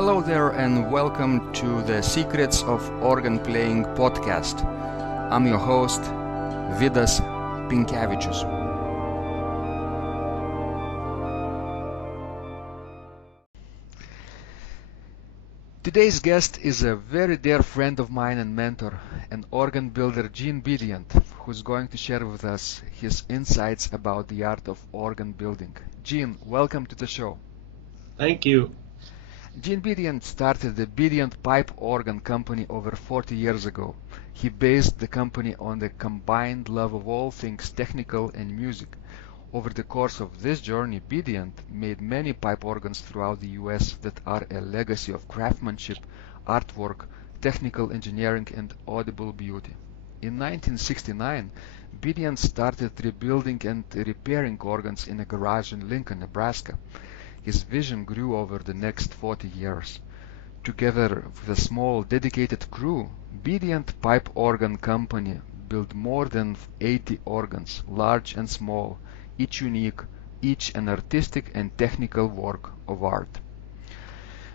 Hello there and welcome to the Secrets of Organ Playing podcast. I'm your host, Vidas Pinkevicius. Today's guest is a very dear friend of mine and mentor, an organ builder, Gene Bedient, who's going to share with us his insights about the art of organ building. Gene, welcome to the show. Thank you. Gene Bedient started the Bedient Pipe Organ company over 40 years ago. He based the company on the combined love of all things technical and music. Over the course of this journey, Bedient made many pipe organs throughout the US that are a legacy of craftsmanship, artwork, technical engineering, and audible beauty. In 1969, Bedient started rebuilding and repairing organs in a garage in Lincoln, Nebraska. His vision grew over the next 40 years. Together with a small dedicated crew, Bedient Pipe Organ Company built more than 80 organs, large and small, each unique, each an artistic and technical work of art.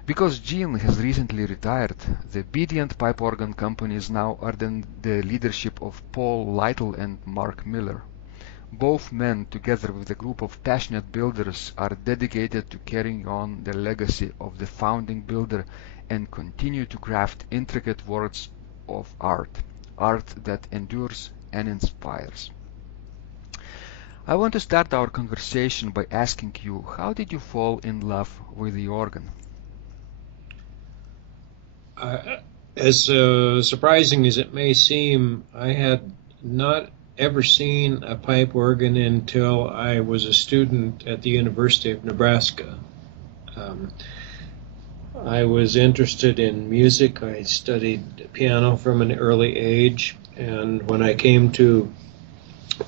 Because Gene has recently retired, the Bedient Pipe Organ Company is now under the leadership of Paul Lytle and Mark Miller. Both men, together with a group of passionate builders, are dedicated to carrying on the legacy of the founding builder and continue to craft intricate works of art that endures and inspires. I want to start our conversation by asking you, how did you fall in love with the organ? As surprising as it may seem, I had not ever seen a pipe organ until I was a student at the University of Nebraska. I was interested in music. I studied piano from an early age, and when I came to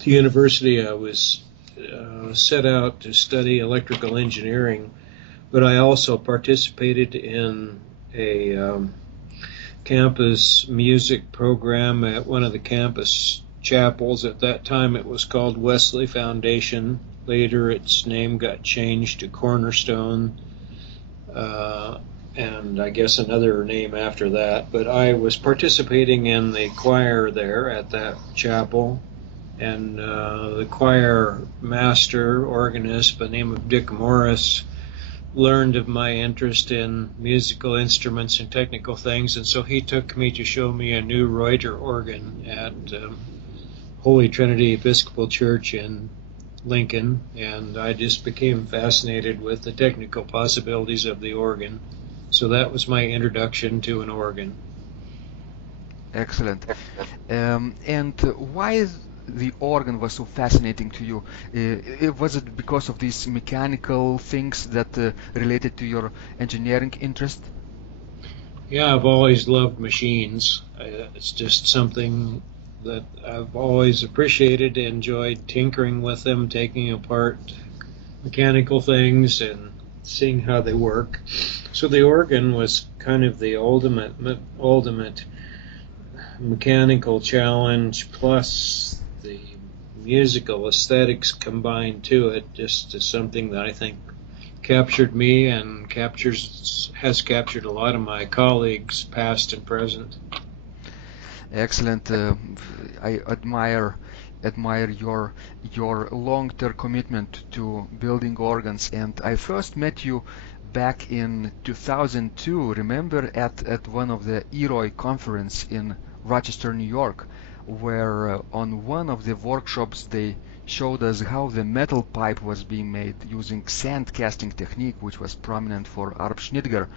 the university, I was set out to study electrical engineering, but I also participated in a campus music program at one of the campus chapels. At that time it was called Wesley Foundation. Later its name got changed to Cornerstone, and I guess another name after that. But I was participating in the choir there at that chapel, and the choir master organist by the name of Dick Morris learned of my interest in musical instruments and technical things, and so he took me to show me a new Reuter organ at Holy Trinity Episcopal Church in Lincoln, and I just became fascinated with the technical possibilities of the organ. So that was my introduction to an organ. Excellent. And why the organ was so fascinating to you? Was it because of these mechanical things that related to your engineering interest? Yeah, I've always loved machines. It's just something that I've always appreciated, enjoyed tinkering with them, taking apart mechanical things and seeing how they work. So the organ was kind of the ultimate mechanical challenge, plus the musical aesthetics combined to it, just as something that I think captured me and has captured a lot of my colleagues, past and present. Excellent. I admire your long-term commitment to building organs. And I first met you back in 2002. Remember at one of the EROI conference in Rochester, New York, where on one of the workshops they showed us how the metal pipe was being made using sand casting technique, which was prominent for Arp Schnitger,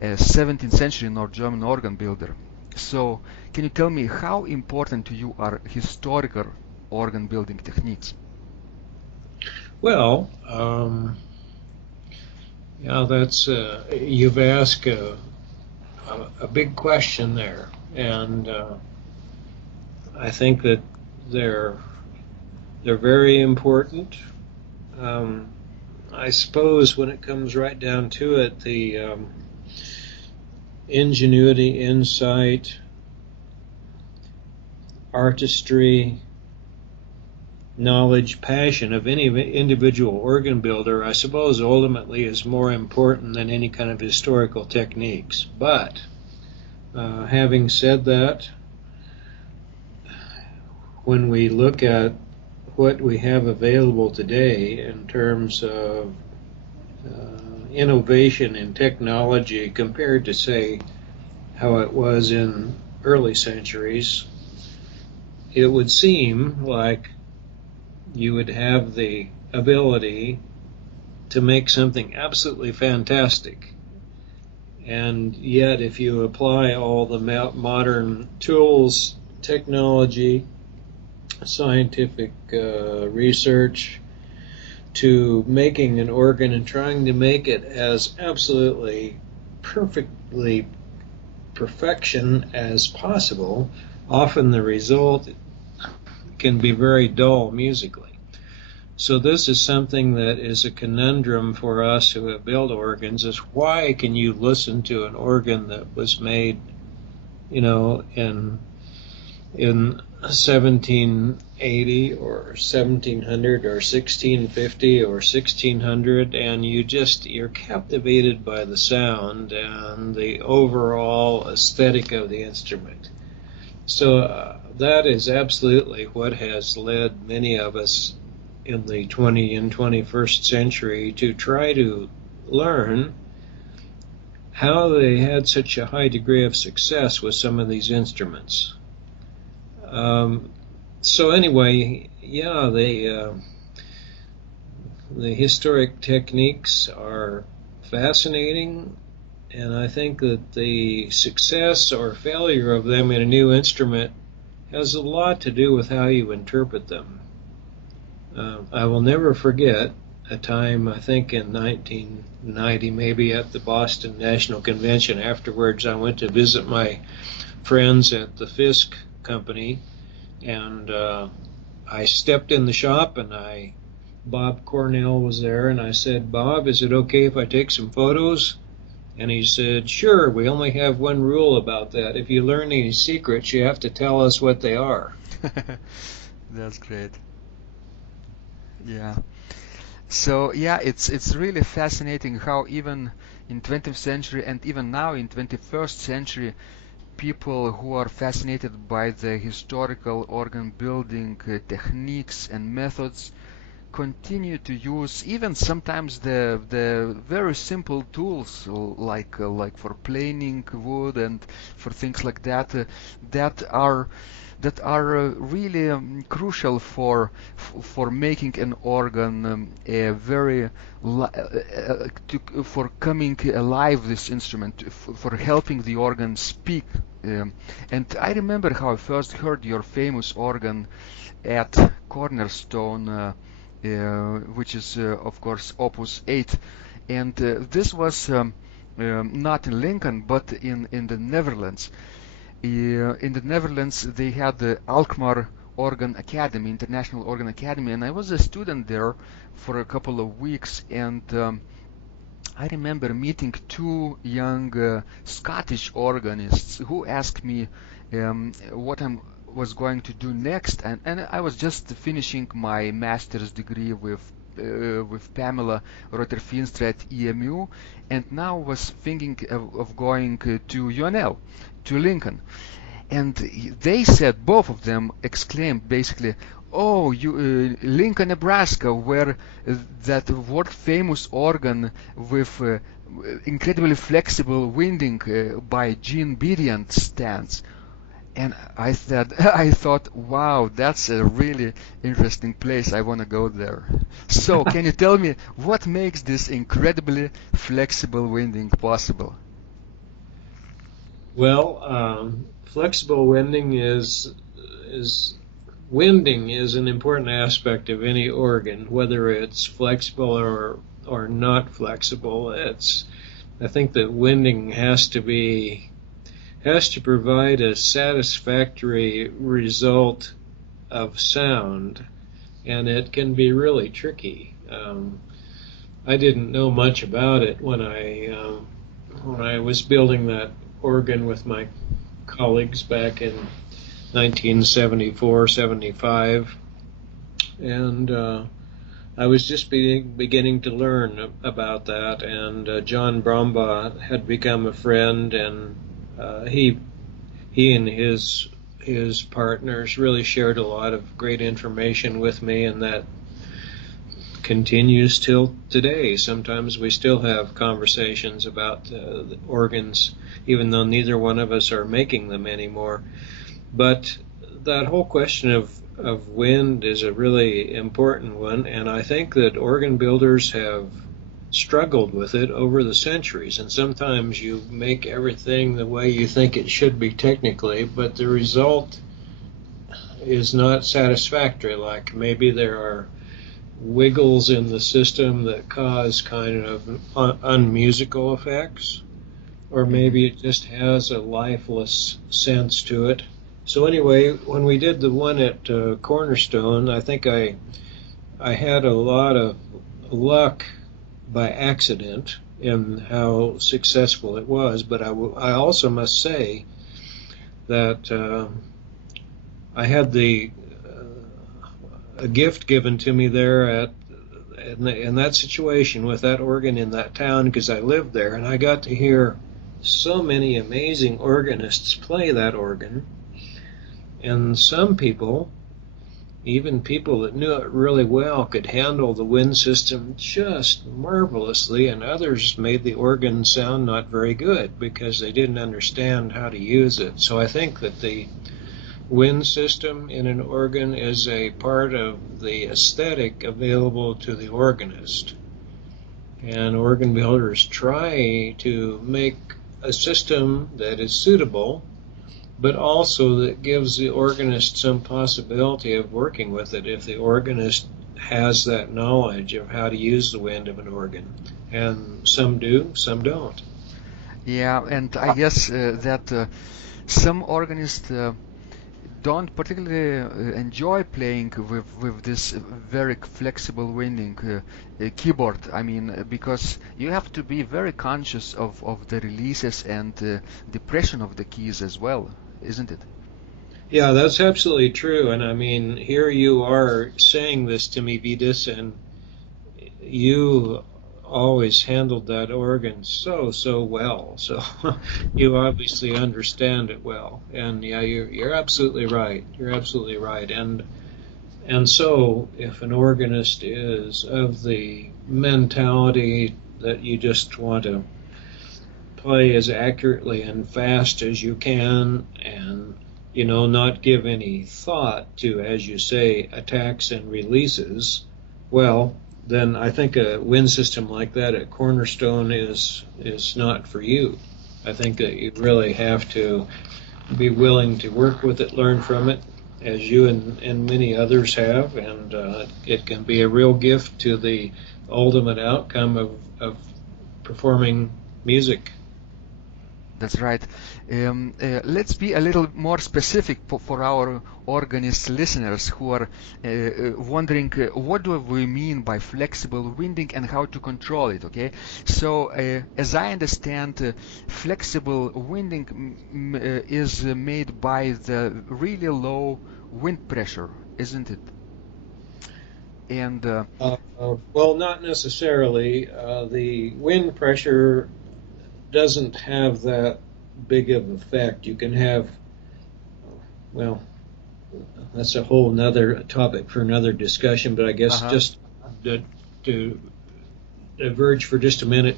a 17th century North German organ builder. So, can you tell me how important to you are historical organ building techniques? Well, that's you've asked a big question there, and I think that they're very important. I suppose when it comes right down to it, the ingenuity, insight, artistry, knowledge, passion of any individual organ builder, I suppose ultimately is more important than any kind of historical techniques. But having said that, when we look at what we have available today in terms of innovation in technology compared to, say, how it was in early centuries, it would seem like you would have the ability to make something absolutely fantastic. And yet, if you apply all the modern tools, technology, scientific research to making an organ and trying to make it as absolutely perfectly perfection as possible, often the result can be very dull musically. So this is something that is a conundrum for us who have built organs, is why can you listen to an organ that was made, in 1780 or 1700 or 1650 or 1600, and you're captivated by the sound and the overall aesthetic of the instrument. So that is absolutely what has led many of us in the 20th and 21st century to try to learn how they had such a high degree of success with some of these instruments. So anyway, yeah, the historic techniques are fascinating, and I think that the success or failure of them in a new instrument has a lot to do with how you interpret them. I will never forget a time, I think in 1990, maybe at the Boston National Convention. Afterwards, I went to visit my friends at the Fisk Company, and I stepped in the shop, and Bob Cornell was there, and I said, "Bob, is it okay if I take some photos?" And he said, "Sure, we only have one rule about that. If you learn any secrets, you have to tell us what they are." That's great. Yeah. So yeah, it's really fascinating how even in 20th century and even now in 21st century, people who are fascinated by the historical organ building techniques and methods continue to use even sometimes the very simple tools like for planing wood and for things like that that are really crucial for making an organ a very for coming alive, this instrument, for helping the organ speak. And I remember how I first heard your famous organ at Cornerstone, which is of course Opus 8, and this was not in Lincoln but in the Netherlands. In the Netherlands they had the Alkmaar Organ Academy, International Organ Academy, and I was a student there for a couple of weeks, and I remember meeting two young Scottish organists who asked me what I was going to do next, and I was just finishing my master's degree with Pamela Reuter-Feenstra at EMU, and now was thinking of going to UNL, to Lincoln. And they said, both of them exclaimed basically, "Oh, Lincoln, Nebraska, where that world famous organ with incredibly flexible winding by Gene Bedient stands." And I thought, wow, that's a really interesting place. I want to go there. So, can you tell me what makes this incredibly flexible winding possible? Well, flexible winding is an important aspect of any organ, whether it's flexible or not flexible. I think that winding has to provide a satisfactory result of sound, and it can be really tricky. I didn't know much about it when I was building that organ with my colleagues back in 1974, 75. and I was just beginning to learn about that. And John Brombaugh had become a friend, and he and his partners really shared a lot of great information with me, and that continues till today. Sometimes we still have conversations about the organs, even though neither one of us are making them anymore. But that whole question of wind is a really important one, and I think that organ builders have struggled with it over the centuries. And sometimes you make everything the way you think it should be technically, but the result is not satisfactory. Like maybe there are wiggles in the system that cause kind of unmusical effects, or maybe it just has a lifeless sense to it. So anyway, when we did the one at Cornerstone, I think I had a lot of luck by accident in how successful it was, but I also must say that I had a gift given to me there in that situation with that organ in that town, because I lived there, and I got to hear so many amazing organists play that organ. And some people, even people that knew it really well, could handle the wind system just marvelously, and others made the organ sound not very good because they didn't understand how to use it. So I think that the wind system in an organ is a part of the aesthetic available to the organist. And organ builders try to make a system that is suitable, but also that gives the organist some possibility of working with it if the organist has that knowledge of how to use the wind of an organ. And some do, some don't. Yeah, and I guess that some organists don't particularly enjoy playing with this very flexible winding keyboard. I mean, because you have to be very conscious of the releases and depression of the keys as well, isn't it? Yeah, that's absolutely true. And I mean, here you are saying this to me, Vidas, and you always handled that organ so well. So you obviously understand it well. And yeah, you're absolutely right. You're absolutely right. And so if an organist is of the mentality that you just want to play as accurately and fast as you can, and not give any thought to, as you say, attacks and releases, well, then I think a wind system like that at Cornerstone is not for you. I think that you really have to be willing to work with it, learn from it, as you and many others have, and it can be a real gift to the ultimate outcome of performing music. That's right. Let's be a little more specific for our organist listeners who are wondering what do we mean by flexible winding and how to control it, okay? So, as I understand, flexible winding is made by the really low wind pressure, isn't it? And Well, not necessarily. The wind pressure doesn't have that big of effect. You can have, well, that's a whole nother topic for another discussion, but I guess just to diverge for just a minute,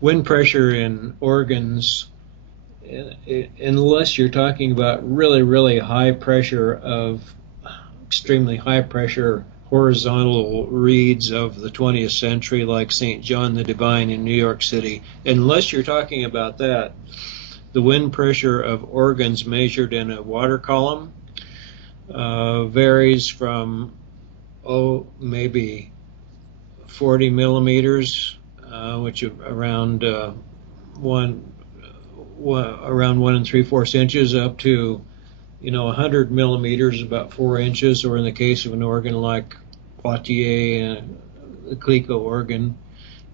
wind pressure in organs, unless you're talking about really, really high pressure of extremely high pressure horizontal reeds of the 20th century, like St. John the Divine in New York City, unless you're talking about that, the wind pressure of organs measured in a water column varies from, maybe 40 millimeters, which is around around 1 3/4 inches, up to 100 millimeters, about 4 inches, or in the case of an organ like Poitiers, the Clicquot organ,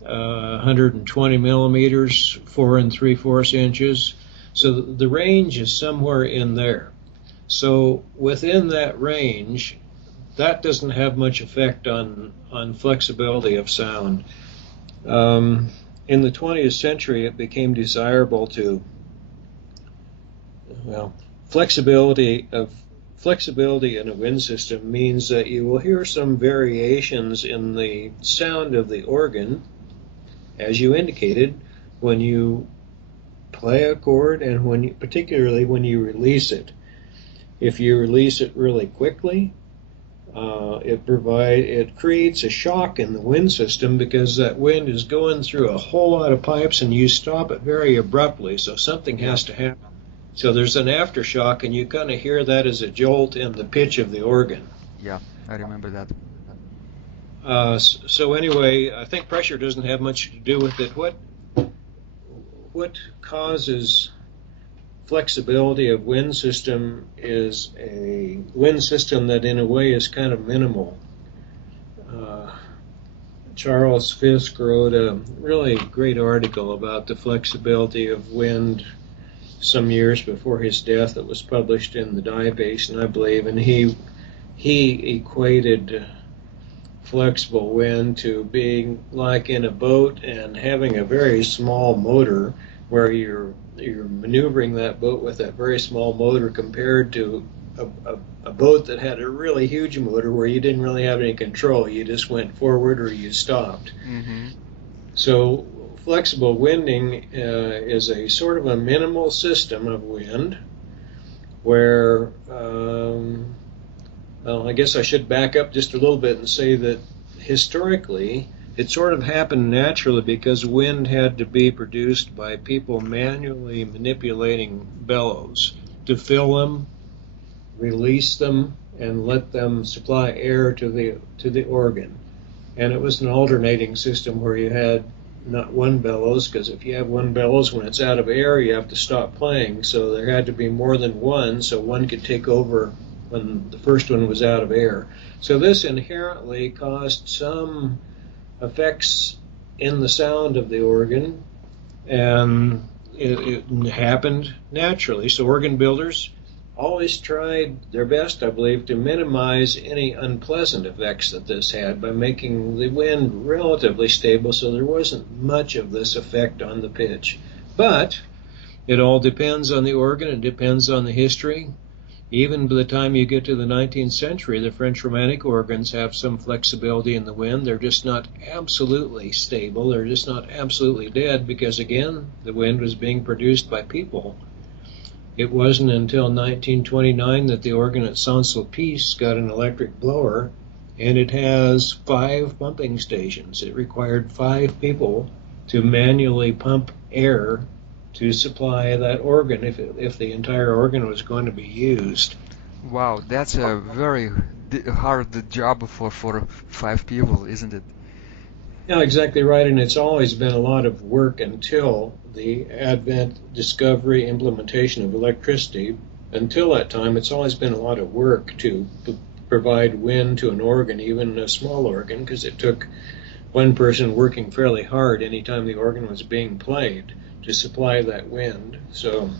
120 millimeters, 4 3/4 inches. So the range is somewhere in there. So within that range, that doesn't have much effect on flexibility of sound. In the 20th century, it became desirable to, well, flexibility in a wind system means that you will hear some variations in the sound of the organ, as you indicated, when you play a chord and particularly when you release it. If you release it really quickly, it creates a shock in the wind system because that wind is going through a whole lot of pipes and you stop it very abruptly, so something has to happen. So there's an aftershock, and you kind of hear that as a jolt in the pitch of the organ. Yeah, I remember that. So anyway, I think pressure doesn't have much to do with it. What causes flexibility of wind system is a wind system that in a way is kind of minimal. Charles Fisk wrote a really great article about the flexibility of wind some years before his death. It was published in the Diapason, I believe, and he equated flexible wind to being like in a boat and having a very small motor where you're maneuvering that boat with that very small motor compared to a boat that had a really huge motor where you didn't really have any control. You just went forward or you stopped. Mm-hmm. So flexible winding is a sort of a minimal system of wind where, well, I guess I should back up just a little bit and say that historically it sort of happened naturally because wind had to be produced by people manually manipulating bellows to fill them, release them, and let them supply air to the organ. And it was an alternating system where you had not one bellows, because if you have one bellows, when it's out of air, you have to stop playing. So there had to be more than one, so one could take over when the first one was out of air. So this inherently caused some effects in the sound of the organ, and it happened naturally. So organ builders always tried their best, I believe, to minimize any unpleasant effects that this had by making the wind relatively stable so there wasn't much of this effect on the pitch. But it all depends on the organ, it depends on the history. Even by the time you get to the 19th century, the French Romantic organs have some flexibility in the wind. They're just not absolutely stable. They're just not absolutely dead because, again, the wind was being produced by people. It wasn't until 1929 that the organ at Saint-Sulpice got an electric blower, and it has 5 pumping stations. It required 5 people to manually pump air to supply that organ if the entire organ was going to be used. Wow, that's a very hard job for 5 people, isn't it? Yeah, exactly right, and it's always been a lot of work until the advent, discovery, implementation of electricity. Until that time, it's always been a lot of work to provide wind to an organ, even a small organ, because it took one person working fairly hard anytime the organ was being played to supply that wind. So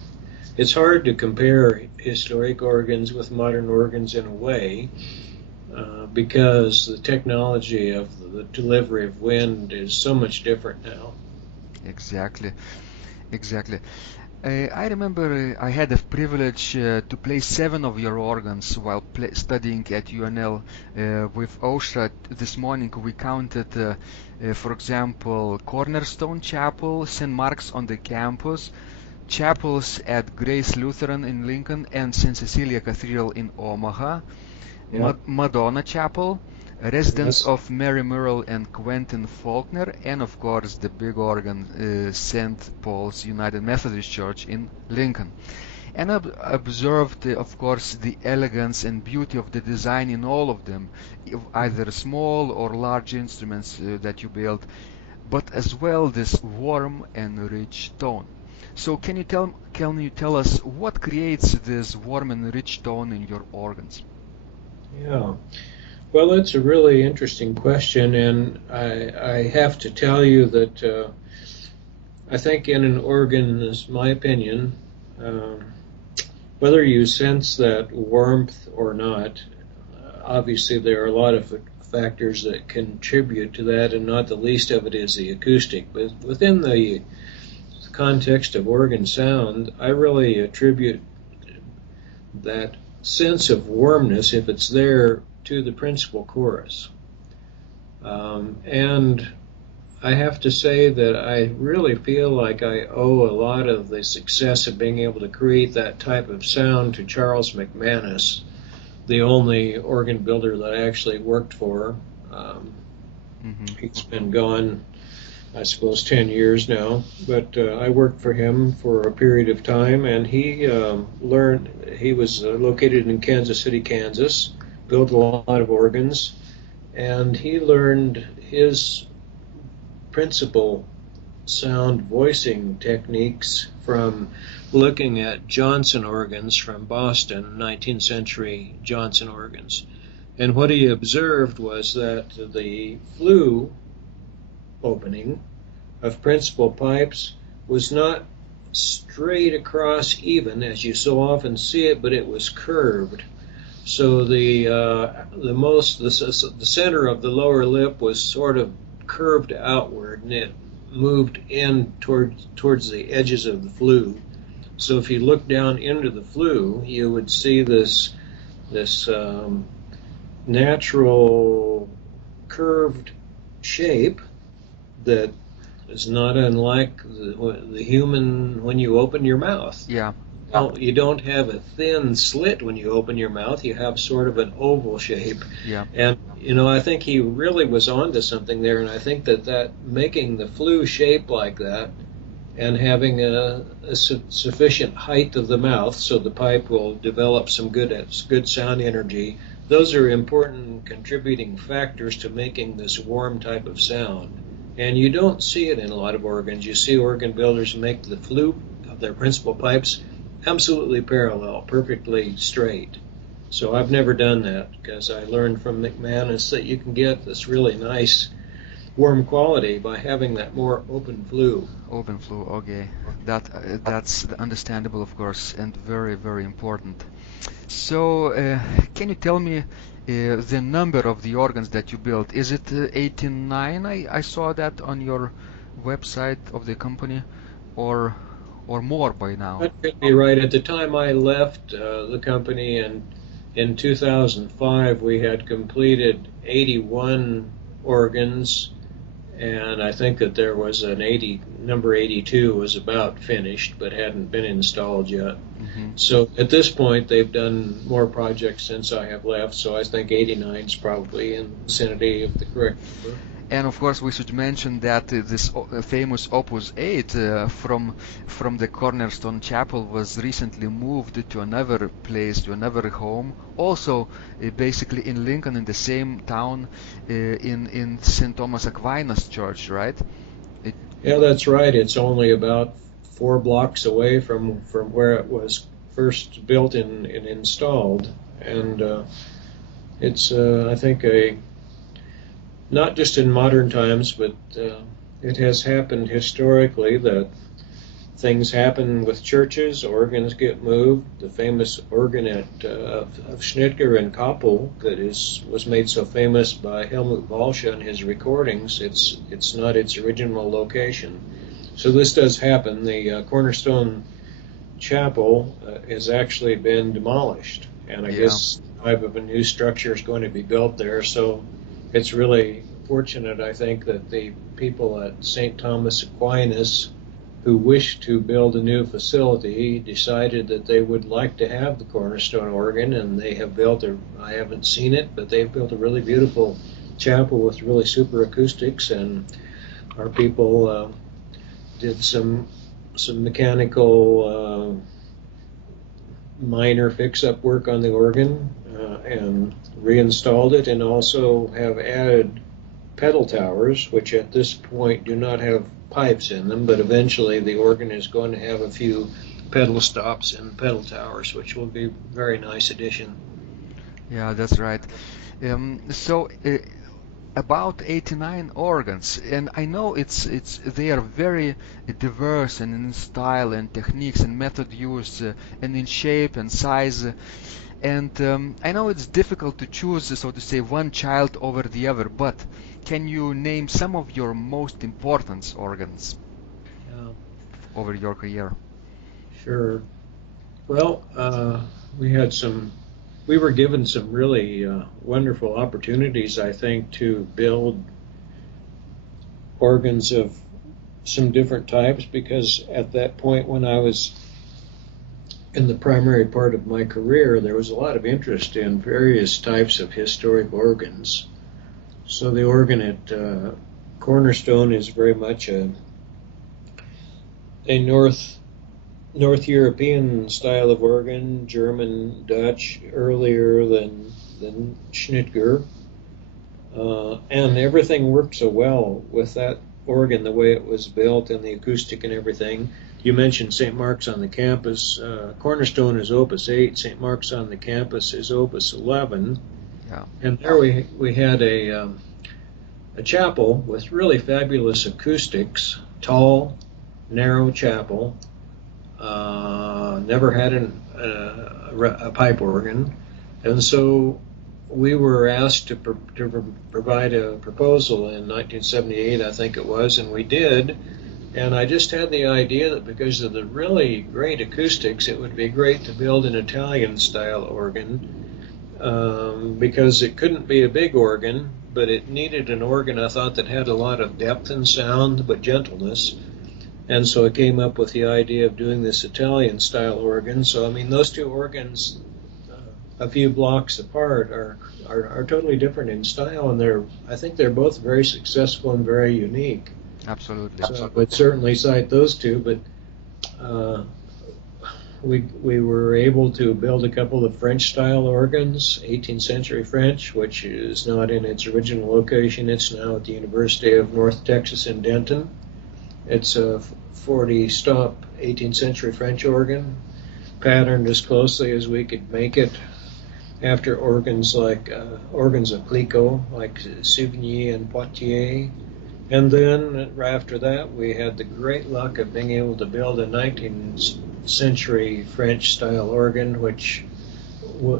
it's hard to compare historic organs with modern organs in a way, because the technology of the delivery of wind is so much different now. Exactly. I remember I had the privilege to play 7 of your organs while studying at UNL. With Osha this morning we counted, for example, Cornerstone Chapel, St. Mark's on the campus, chapels at Grace Lutheran in Lincoln and St. Cecilia Cathedral in Omaha, Madonna Chapel, residence of Mary Murrell and Quentin Faulkner, and of course the big organ, St. Paul's United Methodist Church in Lincoln. And I observed, of course, the elegance and beauty of the design in all of them, either small or large instruments that you built, but as well this warm and rich tone. So can you tell us what creates this warm and rich tone in your organs? Yeah. Well, that's a really interesting question, and I have to tell you that I think in an organ, is my opinion, whether you sense that warmth or not, obviously there are a lot of factors that contribute to that, and not the least of it is the acoustic. But within the context of organ sound, I really attribute that sense of warmness, if it's there, to the principal chorus. And I have to say that I really feel like I owe a lot of the success of being able to create that type of sound to Charles McManus, the only organ builder that I actually worked for. He's been gone, I suppose, 10 years now, but I worked for him for a period of time, and he was located in Kansas City, Kansas, built a lot of organs, and he learned his principal sound voicing techniques from looking at Johnson organs from Boston, 19th century Johnson organs. And what he observed was that the flue opening of principal pipes was not straight across even, as you so often see it, but it was curved. So the center of the lower lip was sort of curved outward, and it moved in towards the edges of the flue. So if you look down into the flue, you would see this natural curved shape that is not unlike the human when you open your mouth. Yeah. You don't have a thin slit when you open your mouth. You have sort of an oval shape. Yeah. And, I think he really was onto something there, and I think that making the flue shape like that and having a sufficient height of the mouth so the pipe will develop some good sound energy, those are important contributing factors to making this warm type of sound. And you don't see it in a lot of organs. You see organ builders make the flue of their principal pipes absolutely parallel, perfectly straight. So I've never done that because I learned from McManus that you can get this really nice warm quality by having that more open flue. Open flue, okay. That's understandable, of course, and very, very important. So, can you tell me the number of the organs that you built? Is it 89? I saw that on your website of the company, or more by now? That could be right. At the time I left the company in 2005, we had completed 81 organs, and I think that there was number 82 was about finished but hadn't been installed yet. So at this point, they've done more projects since I have left, so I think 89 is probably in the vicinity of the correct number. And of course, we should mention that this famous Opus 8 from the Cornerstone Chapel was recently moved to another place, to another home, also basically in Lincoln, in the same town, in St. Thomas Aquinas Church, right? Yeah, that's right. It's only about 4 blocks away from where it was first built and installed, and it's I think not just in modern times, but it has happened historically that things happen with churches, organs get moved. The famous organ of Schnitger and Koppel that was made so famous by Helmut Walsche in his recordings, it's not its original location. So this does happen. The Cornerstone Chapel has actually been demolished, and I guess type of a new structure is going to be built there. So it's really fortunate, I think, that the people at St. Thomas Aquinas who wished to build a new facility decided that they would like to have the Cornerstone organ, and they have built I haven't seen it, but they've built a really beautiful chapel with really super acoustics, and our people did some mechanical minor fix-up work on the organ and reinstalled it, and also have added pedal towers, which at this point do not have pipes in them, but eventually the organ is going to have a few pedal stops and pedal towers, which will be a very nice addition. Yeah, that's right. So about 89 organs, and I know they are very diverse and in style and techniques and method used and in shape and size. And I know it's difficult to choose, so to say, one child over the other, but can you name some of your most important organs Yeah, over your career? sure. Well, we were given some really wonderful opportunities, I think, to build organs of some different types because at that point when I was in the primary part of my career, there was a lot of interest in various types of historic organs. So the organ at Cornerstone is very much a North European style of organ, German, Dutch, earlier than Schnitger, and everything worked so well with that organ, the way it was built and the acoustic and everything. You mentioned St. Mark's on the campus. Cornerstone is Opus 8. St. Mark's on the campus is Opus 11. Yeah. And there we had a chapel with really fabulous acoustics, tall, narrow chapel. Never had a pipe organ, and so we were asked to provide a proposal in 1978, I think it was, and we did. And I just had the idea that because of the really great acoustics, it would be great to build an Italian-style organ, because it couldn't be a big organ, but it needed an organ, I thought, that had a lot of depth and sound, but gentleness. And so I came up with the idea of doing this Italian-style organ. So, I mean, those two organs, a few blocks apart, are totally different in style, and I think they're both very successful and very unique. Absolutely. So I would certainly cite those two, but we were able to build a couple of French-style organs, 18th century French, which is not in its original location. It's now at the University of North Texas in Denton. It's a 40-stop 18th century French organ, patterned as closely as we could make it after organs like organs of Clicquot, like Souvigny and Poitiers. And then after that, we had the great luck of being able to build a 19th century French-style organ, which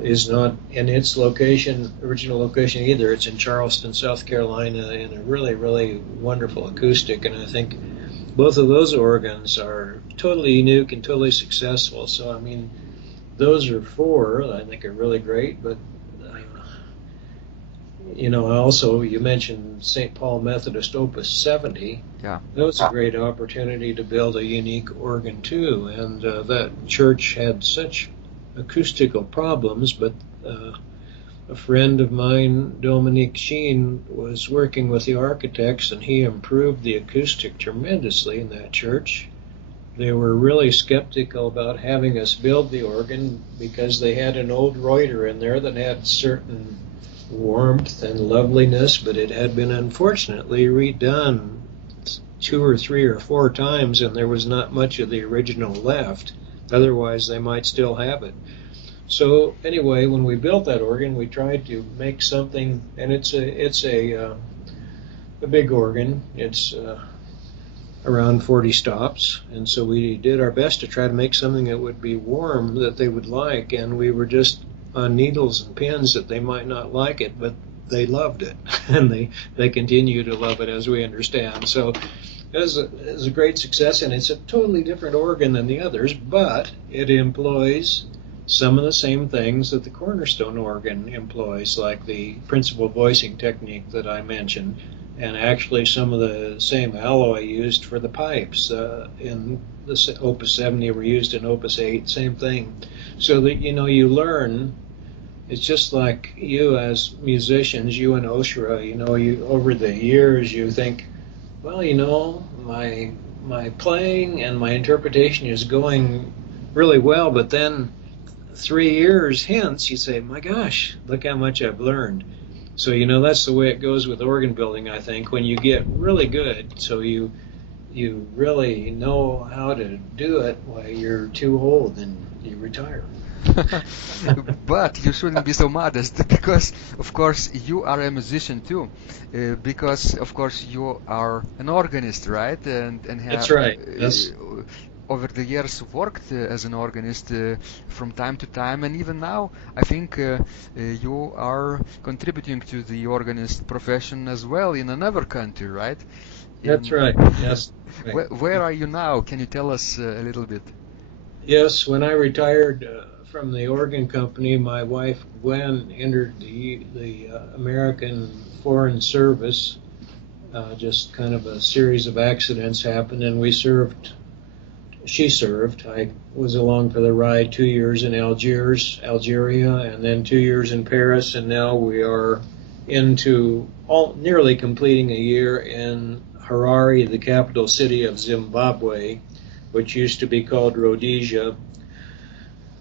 is not in its original location either. It's in Charleston, South Carolina, in a really, really wonderful acoustic, and I think both of those organs are totally unique and totally successful. So, I mean, those are four that I think are really great. But, also, you mentioned St. Paul Methodist Opus 70. Yeah. That was a great opportunity to build a unique organ, too. And that church had such acoustical problems, but a friend of mine, Dominique Sheen, was working with the architects, and he improved the acoustic tremendously in that church. They were really skeptical about having us build the organ because they had an old Reuter in there that had certain warmth and loveliness, but it had been unfortunately redone 2 or 3 or 4 times, and there was not much of the original left. Otherwise, they might still have it. So anyway, when we built that organ, we tried to make something, and it's a big organ. It's around 40 stops, and so we did our best to try to make something that would be warm, that they would like, and we were just on needles and pins that they might not like it, but they loved it, and they continue to love it, as we understand. So it was a great success, and it's a totally different organ than the others, but it employs some of the same things that the Cornerstone organ employs, like the principal voicing technique that I mentioned, and actually some of the same alloy used for the pipes in the Opus 70 were used in Opus 8, same thing. So that, you learn. It's just like you as musicians, you and Oshra, you over the years you think, well, my playing and my interpretation is going really well, but then 3 years hence, you say, my gosh, look how much I've learned. So, that's the way it goes with organ building, I think. When you get really good, so you really know how to do it, while you're too old and you retire. But you shouldn't be so modest, because of course you are a musician too, because of course you are an organist, right? And have, That's right. Yes. over the years worked as an organist from time to time, and even now I think you are contributing to the organist profession as well in another country, right? That's In right. Yes. Right. where are you now? Can you tell us a little bit? Yes, when I retired from the organ company, my wife Gwen entered the American Foreign Service. Just kind of a series of accidents happened, and we served. She served. I was along for the ride 2 years in Algeria, and then 2 years in Paris, and now we are into nearly completing a year in Harare, the capital city of Zimbabwe, which used to be called Rhodesia.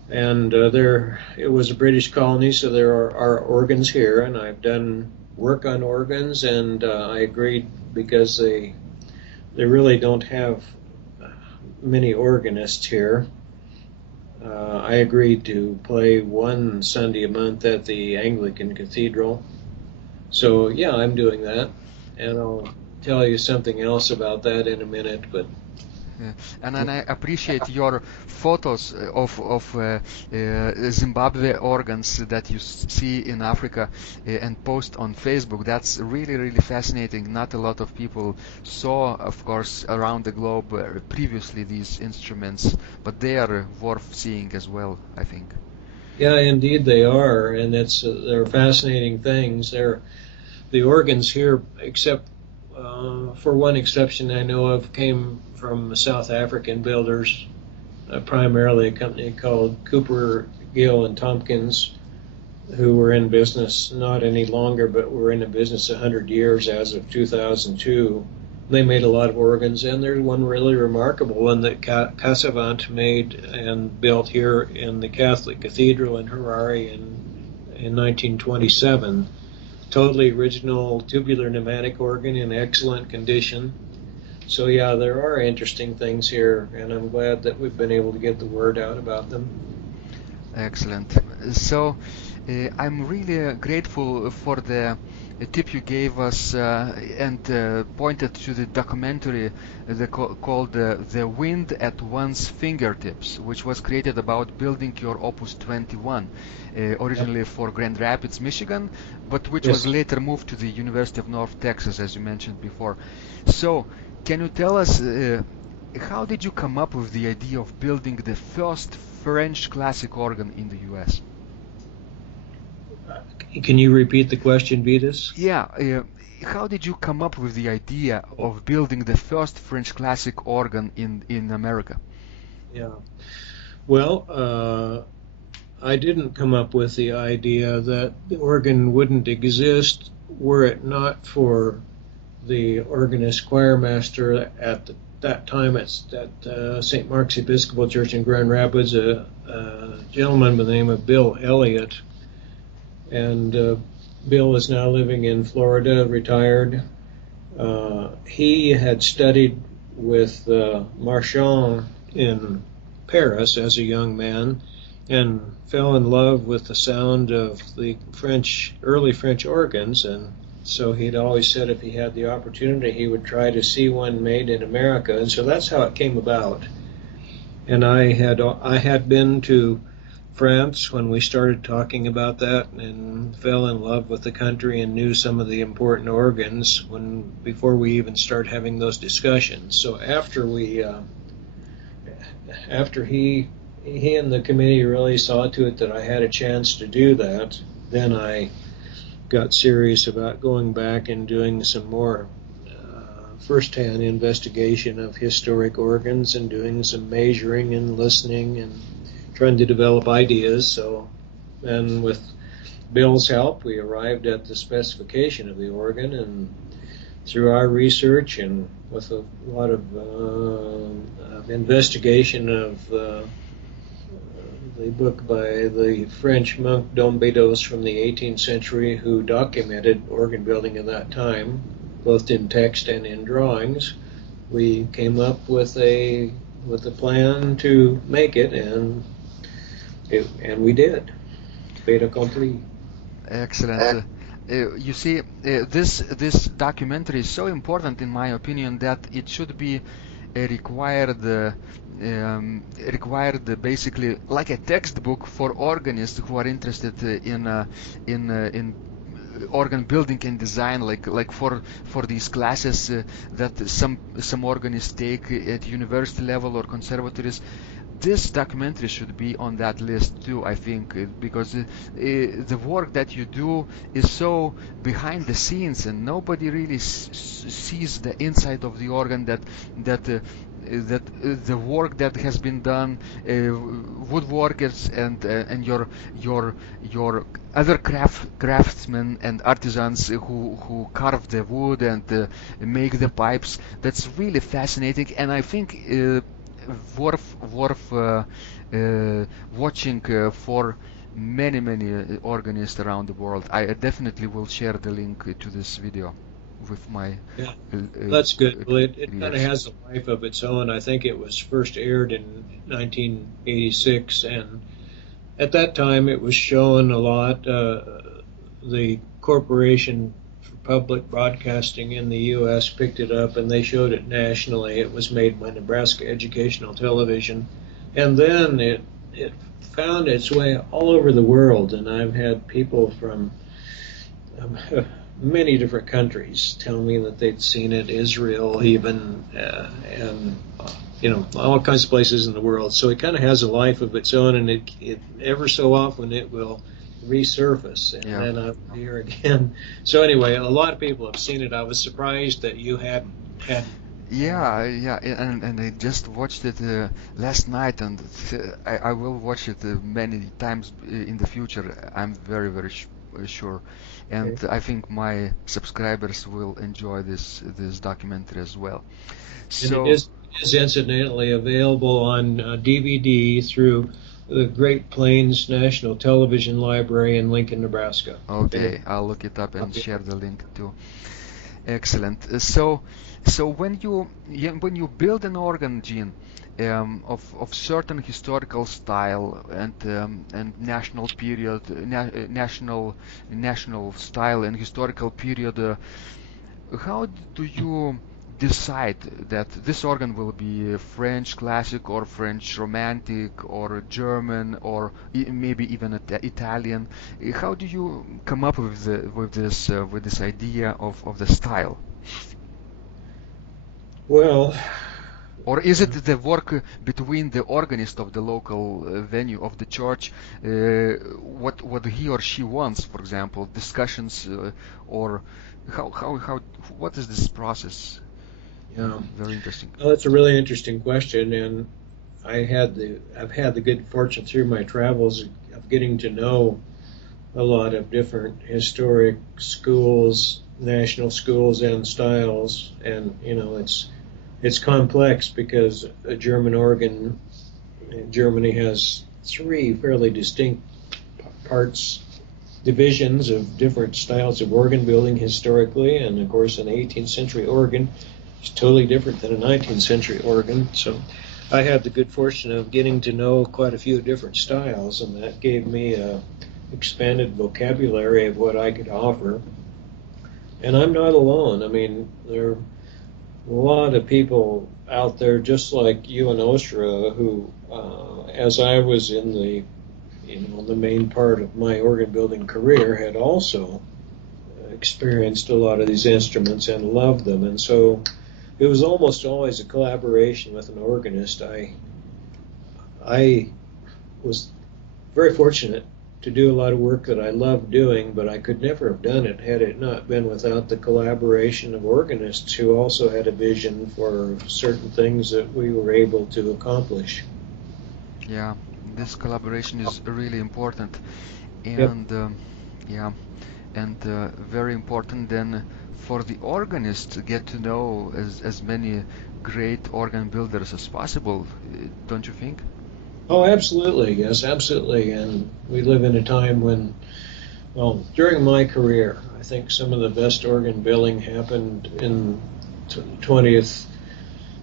And there, it was a British colony, so there are organs here, and I've done work on organs, and I agreed because they really don't have many organists here. I agreed to play one Sunday a month at the Anglican Cathedral. So yeah, I'm doing that, and I'll tell you something else about that in a minute. But And I appreciate your photos of Zimbabwe organs that you see in Africa and post on Facebook. That's really, really fascinating. Not a lot of people saw, of course, around the globe previously these instruments, but they are worth seeing as well, I think. yeah, indeed they are, and they're fascinating things. The organs here, except for one exception I know of, came from South African builders, primarily a company called Cooper, Gill, and Tompkins, who were in business not any longer, but were in the business 100 years as of 2002. They made a lot of organs, and there's one really remarkable one that Casavant made and built here in the Catholic Cathedral in Harare in 1927. Totally original tubular pneumatic organ in excellent condition. So yeah, there are interesting things here, and I'm glad that we've been able to get the word out about them. Excellent. So I'm really grateful for the tip you gave us and pointed to the documentary called The Wind at One's Fingertips, which was created about building your Opus 21, originally for Grand Rapids, Michigan, but which was Yes. later moved to the University of North Texas, as you mentioned before. So, can you tell us how did you come up with the idea of building the first French classic organ in the US? Can you repeat the question, Vidas? Yeah, how did you come up with the idea of building the first French classic organ in America? Yeah. Well, I didn't come up with the idea that the organ wouldn't exist were it not for the organist choir master at that time at St. Mark's Episcopal Church in Grand Rapids, a gentleman by the name of Bill Elliott. And Bill is now living in Florida, retired. He had studied with Marchand in Paris as a young man and fell in love with the sound of the early French organs, and so he'd always said if he had the opportunity he would try to see one made in America, and so that's how it came about. And I had been to France when we started talking about that and fell in love with the country and knew some of the important organs before we even start having those discussions. So after he and the committee really saw to it that I had a chance to do that, then I got serious about going back and doing some more first-hand investigation of historic organs and doing some measuring and listening and trying to develop ideas. So, and with Bill's help, we arrived at the specification of the organ, and through our research and with a lot of investigation of the book by the French monk Dom Bedos from the 18th century, who documented organ building at that time, both in text and in drawings, we came up with a plan to make it, and we did. Fait accompli. Excellent. You see, this documentary is so important, in my opinion, that it should be required basically like a textbook for organists who are interested in organ building and design, like for these classes that some organists take at university level or conservatories. This documentary should be on that list too, I think, because the work that you do is so behind the scenes, and nobody really sees the inside of the organ. That the work that has been done, woodworkers and your other craftsmen and artisans who carve the wood and make the pipes. That's really fascinating, and I think worth watching for many organists around the world. I definitely will share the link to this video with my That's good. Well, it kind of readers. has a life of its own. I think it was first aired in 1986, and at that time it was shown a lot. The Corporation for Public Broadcasting in the U.S. picked it up, and they showed it nationally. It was made by Nebraska Educational Television, and then it found its way all over the world, and I've had people from many different countries tell me that they'd seen it, Israel even, and all kinds of places in the world. So it kind of has a life of its own, and it ever so often it will resurface, and then I'll be here again. So anyway, a lot of people have seen it. I was surprised that you had. Yeah, and I just watched it last night, and I will watch it many times in the future. I'm very sure, and Okay. I think my subscribers will enjoy this documentary as well. And it So, is incidentally available on DVD through the Great Plains National Television Library in Lincoln, Nebraska. okay, I'll look it up and share the link too. Excellent. So when you build an organ, Gene, of certain historical style and national period, national style and historical period, how do you decide that this organ will be French classic or French romantic or German or maybe even Italian? How do you come up with this idea of the style? Well, Or is it the work between the organist of the local venue of the church, what he or she wants, for example, discussions, or how what is this process? yeah. Very interesting. Well, that's a really interesting question, and I've had the good fortune through my travels of getting to know a lot of different historic schools, national schools, and styles, and it's complex because a German organ, Germany has three fairly distinct parts, divisions of different styles of organ building historically, and of course an 18th century organ is totally different than a 19th century organ. So I had the good fortune of getting to know quite a few different styles, and that gave me a expanded vocabulary of what I could offer. And I'm not alone. I mean, there are a lot of people out there just like you and Ostra who, as I was in the main part of my organ building career, had also experienced a lot of these instruments and loved them. And so it was almost always a collaboration with an organist. I was very fortunate to do a lot of work that I loved doing, but I could never have done it had it not been without the collaboration of organists who also had a vision for certain things that we were able to accomplish. Yeah, this collaboration is really important, Yep. and yeah, and very important then for the organist to get to know as many great organ builders as possible, don't you think? Oh, absolutely. Yes, absolutely. And we live in a time when, well, during my career, I think some of the best organ building happened in 20th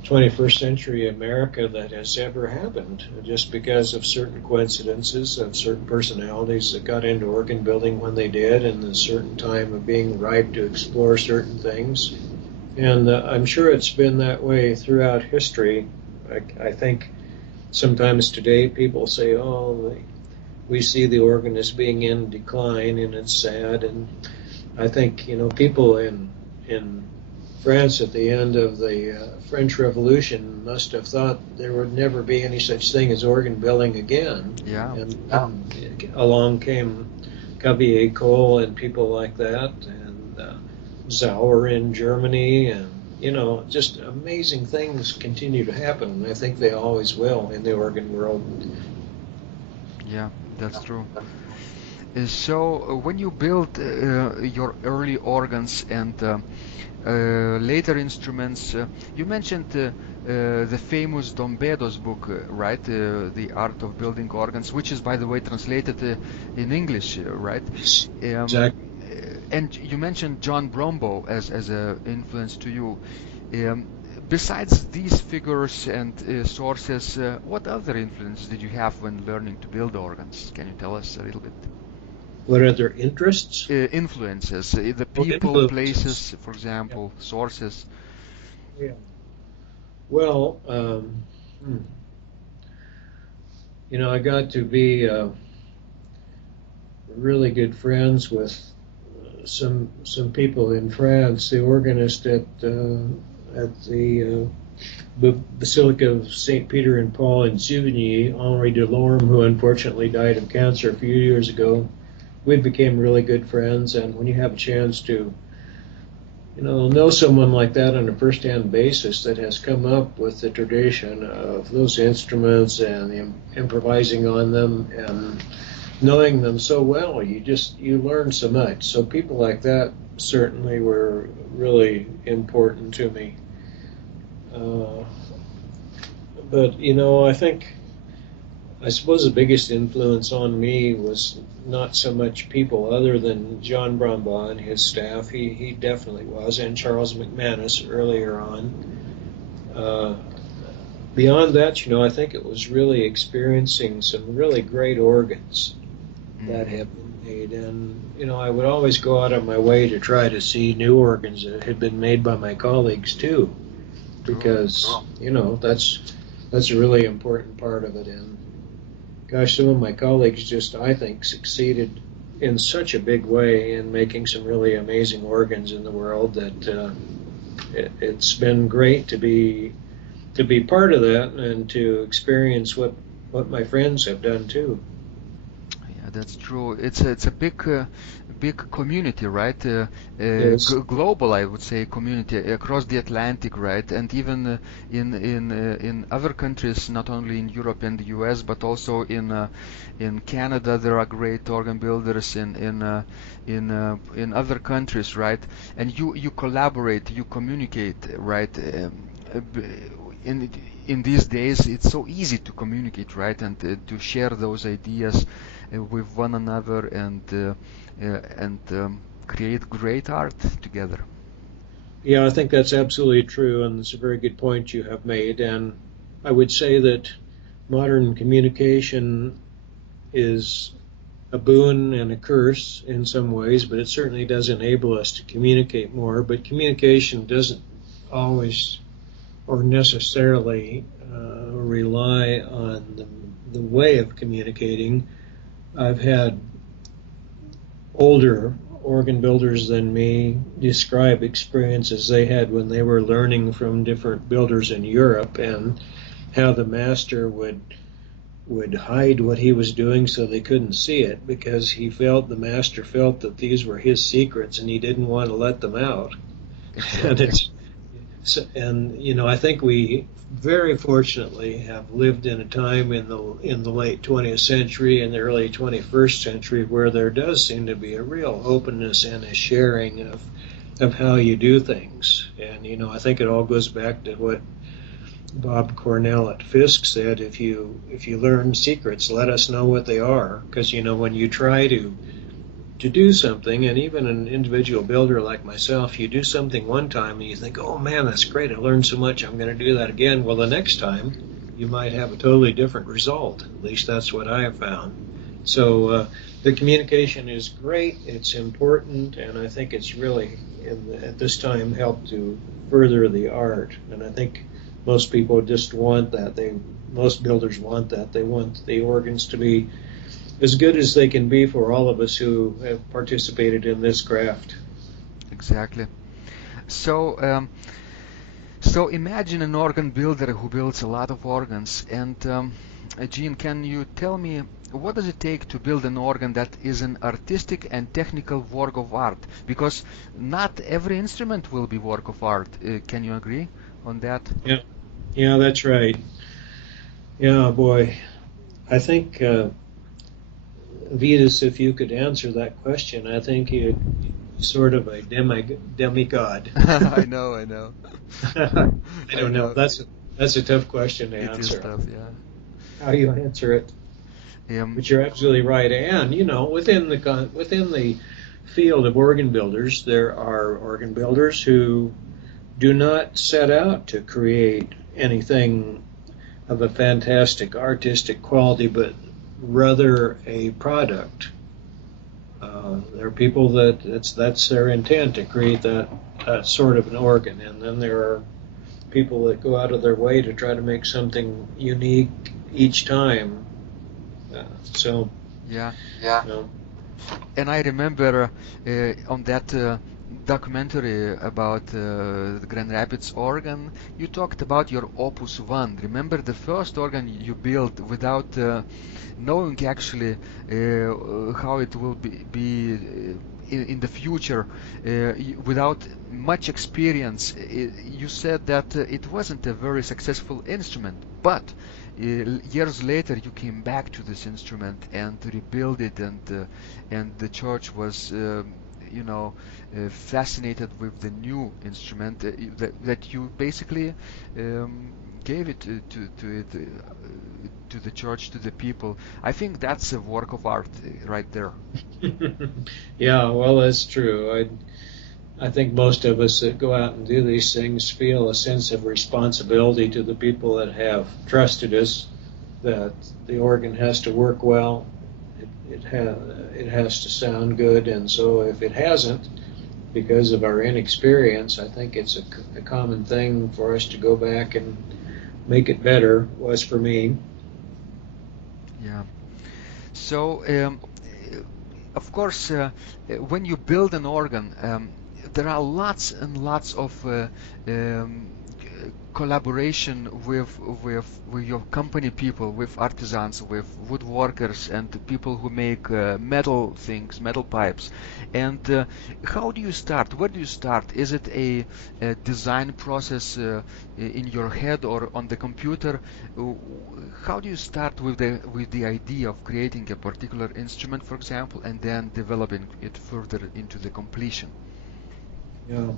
21st century America that has ever happened, just because of certain coincidences of certain personalities that got into organ building when they did, and a certain time of being ripe to explore certain things. And I'm sure it's been that way throughout history. I think sometimes today people say, oh, we see the organ as being in decline and it's sad. And I think, people in France at the end of the French Revolution must have thought there would never be any such thing as organ building again. Yeah. And along came Cavalier-Cole and people like that, and Sauer in Germany, and just amazing things continue to happen, and I think they always will in the organ world. Yeah, that's true. So when you built your early organs and later instruments, you mentioned the famous Dombedo's book, right? The Art of Building Organs, which is, by the way, translated in English, right? Exactly. And you mentioned John Brombaugh as an influence to you. Um, Besides these figures and sources, what other influence did you have when learning to build organs? Can you tell us a little bit? What are their interests? Influences, the Oh, people, influences. places, for Yeah. example, sources. Yeah. Well, I got to be really good friends with some people in France. The organist at the Basilica of Saint Peter and Paul in Souvigny, Henri Delorme, who unfortunately died of cancer a few years ago. We became really good friends, and when you have a chance to know someone like that on a first-hand basis that has come up with the tradition of those instruments and improvising on them and knowing them so well, you learn so much. So people like that certainly were really important to me. Uh, but I suppose the biggest influence on me was not so much people other than John Brombaugh and his staff. He definitely was, and Charles McManus earlier on. Uh, Beyond that, I think it was really experiencing some really great organs that have been made. And, I would always go out of my way to try to see new organs that had been made by my colleagues too, because, that's a really important part of it. And gosh, some of my colleagues just, I think, succeeded in such a big way in making some really amazing organs in the world that it's been great to be part of that and to experience what my friends have done too. Yeah, that's true. It's a big community, right? Yes. Global, I would say, community across the Atlantic, right? And even in other countries, not only in Europe and the US, but also in Canada, there are great organ builders in other countries, right? And you collaborate, you communicate, right? In in these days, it's so easy to communicate, right? And to share those ideas with one another and create great art together. Yeah, I think that's absolutely true, and it's a very good point you have made. And I would say that modern communication is a boon and a curse in some ways, but it certainly does enable us to communicate more. But communication doesn't always or necessarily rely on the way of communicating. I've had older organ builders than me describe experiences they had when they were learning from different builders in Europe, and how the master would hide what he was doing so they couldn't see it, because the master felt that these were his secrets and he didn't want to let them out. And Exactly. I think we very fortunately have lived in a time in the late 20th century and the early 21st century where there does seem to be a real openness and a sharing of how you do things. And I think it all goes back to what Bob Cornell at Fisk said: if you learn secrets, let us know what they are, because when you try to do something, and even an individual builder like myself, you do something one time and you think, oh man, that's great, I learned so much, I'm going to do that again. Well, the next time you might have a totally different result. At least that's what I have found. So the communication is great. It's important, and I think it's really at this time helped to further the art. And I think most people just want that. Most builders want that. They want the organs to be as good as they can be for all of us who have participated in this craft. Exactly. So, so imagine an organ builder who builds a lot of organs. And Gene, can you tell me what does it take to build an organ that is an artistic and technical work of art? Because not every instrument will be work of art. Can you agree on that? Yeah, that's right. Yeah, boy. I think, Vidas, if you could answer that question, I think you'd sort of a demigod. I know, I know. I don't know. That's a tough question to It is answer. tough, yeah. How you answer it? But you're absolutely right. And within the field of organ builders, there are organ builders who do not set out to create anything of a fantastic artistic quality, but rather a product. There are people that's their intent to create that sort of an organ, and then there are people that go out of their way to try to make something unique each time. Yeah. You know, And I remember on that documentary about the Grand Rapids organ, you talked about your Opus 1. Remember the first organ you built without knowing actually how it will be in the future, without much experience. You said that it wasn't a very successful instrument, but years later you came back to this instrument and rebuilt it, and the church was fascinated with the new instrument that you basically gave it to the church, to the people. I think that's a work of art right there. Yeah, well, that's true. I think most of us that go out and do these things feel a sense of responsibility to the people that have trusted us, that the organ has to work well, it has to sound good, and so if it hasn't, because of our inexperience, I think it's a common thing for us to go back and make it better. Was for me. Yeah. So, of course, when you build an organ, there are lots and lots of collaboration with your company people, with artisans, with woodworkers, and people who make metal things, metal pipes. And how do you start? Where do you start? Is it a design process in your head or on the computer? How do you start with the idea of creating a particular instrument, for example, and then developing it further into the completion? Yeah.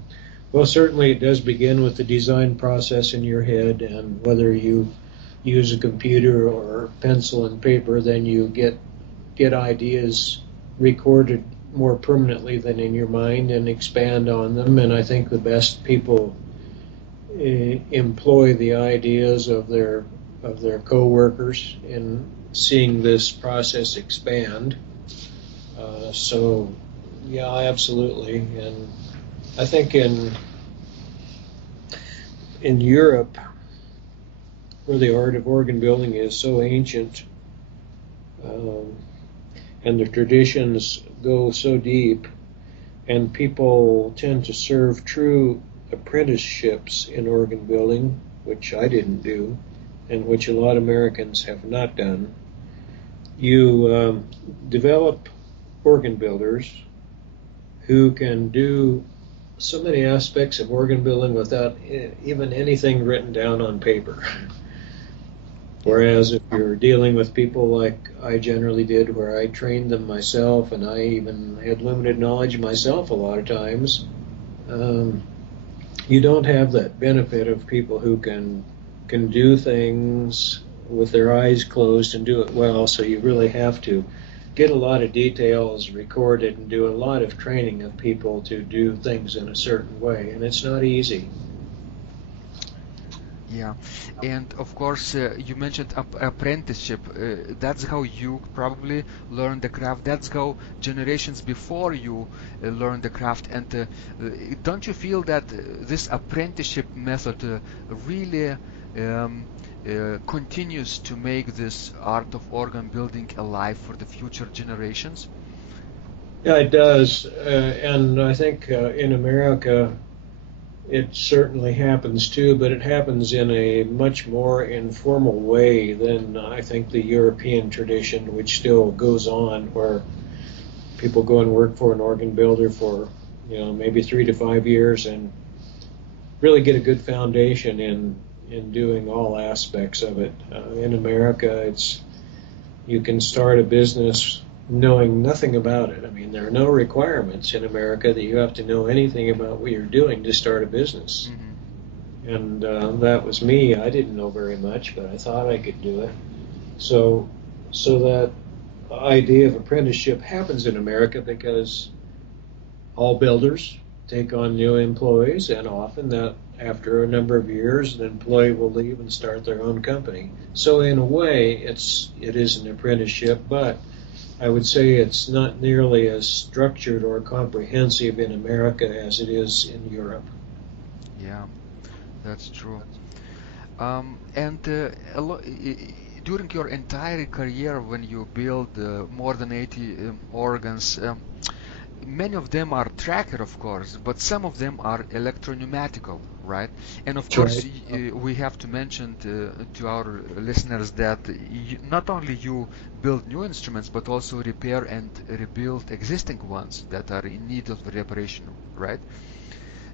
Well, certainly it does begin with the design process in your head, and whether you use a computer or pencil and paper, then you get ideas recorded more permanently than in your mind and expand on them. And I think the best people employ the ideas of their co-workers in seeing this process expand. So, yeah, absolutely. And I think in Europe, where the art of organ building is so ancient, and the traditions go so deep, and people tend to serve true apprenticeships in organ building, which I didn't do, and which a lot of Americans have not done. You develop organ builders who can do so many aspects of organ building without even anything written down on paper. Whereas if you're dealing with people like I generally did, where I trained them myself and I even had limited knowledge myself a lot of times, you don't have that benefit of people who can do things with their eyes closed and do it well. So you really have to get a lot of details recorded and do a lot of training of people to do things in a certain way, and it's not easy. Yeah, and of course, you mentioned apprenticeship. That's how you probably learn the craft. That's how generations before you learned the craft. And don't you feel that this apprenticeship method really continues to make this art of organ building alive for the future generations? Yeah, it does. And I think in America, it certainly happens too, but it happens in a much more informal way than I think the European tradition, which still goes on, where people go and work for an organ builder for, maybe 3 to 5 years and really get a good foundation in doing all aspects of it. In America, it's you can start a business knowing nothing about it. I mean, there are no requirements in America that you have to know anything about what you're doing to start a business. Hmm. And that was me. I didn't know very much, but I thought I could do it. So, so that idea of apprenticeship happens in America because all builders take on new employees, and often that after a number of years, an employee will leave and start their own company. So in a way, it is an apprenticeship, but I would say it's not nearly as structured or comprehensive in America as it is in Europe. Yeah, that's true. And during your entire career, when you build more than 80 organs, many of them are tracker, of course, but some of them are electro-pneumatical, right? And of That's course, right. we have to mention to our listeners that not only you build new instruments, but also repair and rebuild existing ones that are in need of reparation, right?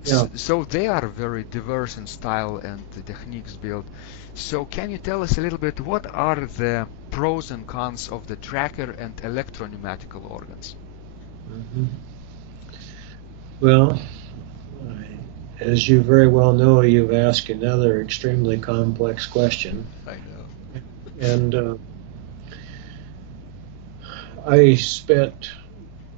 Yeah. So they are very diverse in style and techniques built. So can you tell us a little bit what are the pros and cons of the tracker and electro-pneumatical organs? hmm Well, as you very well know, you've asked another extremely complex question. I know. And I spent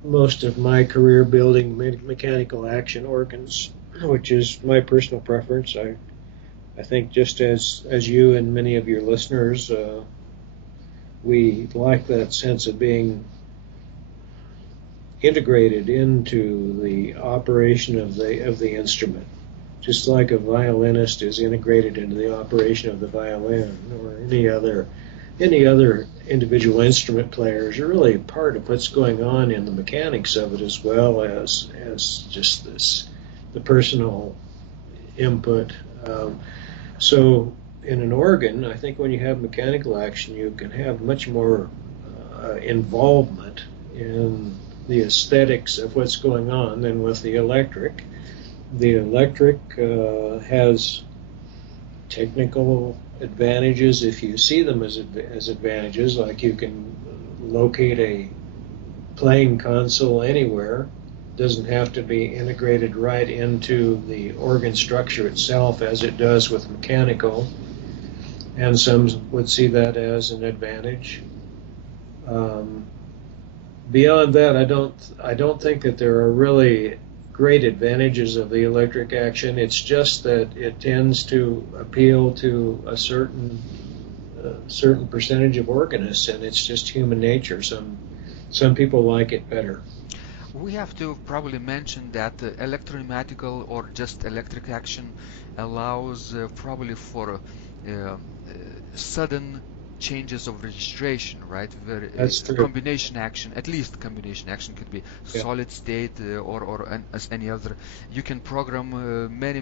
most of my career building mechanical action organs, which is my personal preference. I think just as you and many of your listeners, we like that sense of being integrated into the operation of the instrument, just like a violinist is integrated into the operation of the violin, or any other individual instrument players are really part of what's going on in the mechanics of it, as well as just the personal input. So in an organ, I think when you have mechanical action, you can have much more involvement in the aesthetics of what's going on than with the electric. The electric has technical advantages if you see them as advantages, like you can locate a playing console anywhere. Doesn't have to be integrated right into the organ structure itself as it does with mechanical, and some would see that as an advantage. Um, Beyond that, I don't think that there are really great advantages of the electric action. It's just that it tends to appeal to a certain percentage of organists, and it's just human nature. Some people like it better. We have to probably mention that electro-pneumatical or just electric action allows probably for sudden changes of registration, right? That's true. Combination action, at least combination action could be Yeah. solid state or as any other. You can program many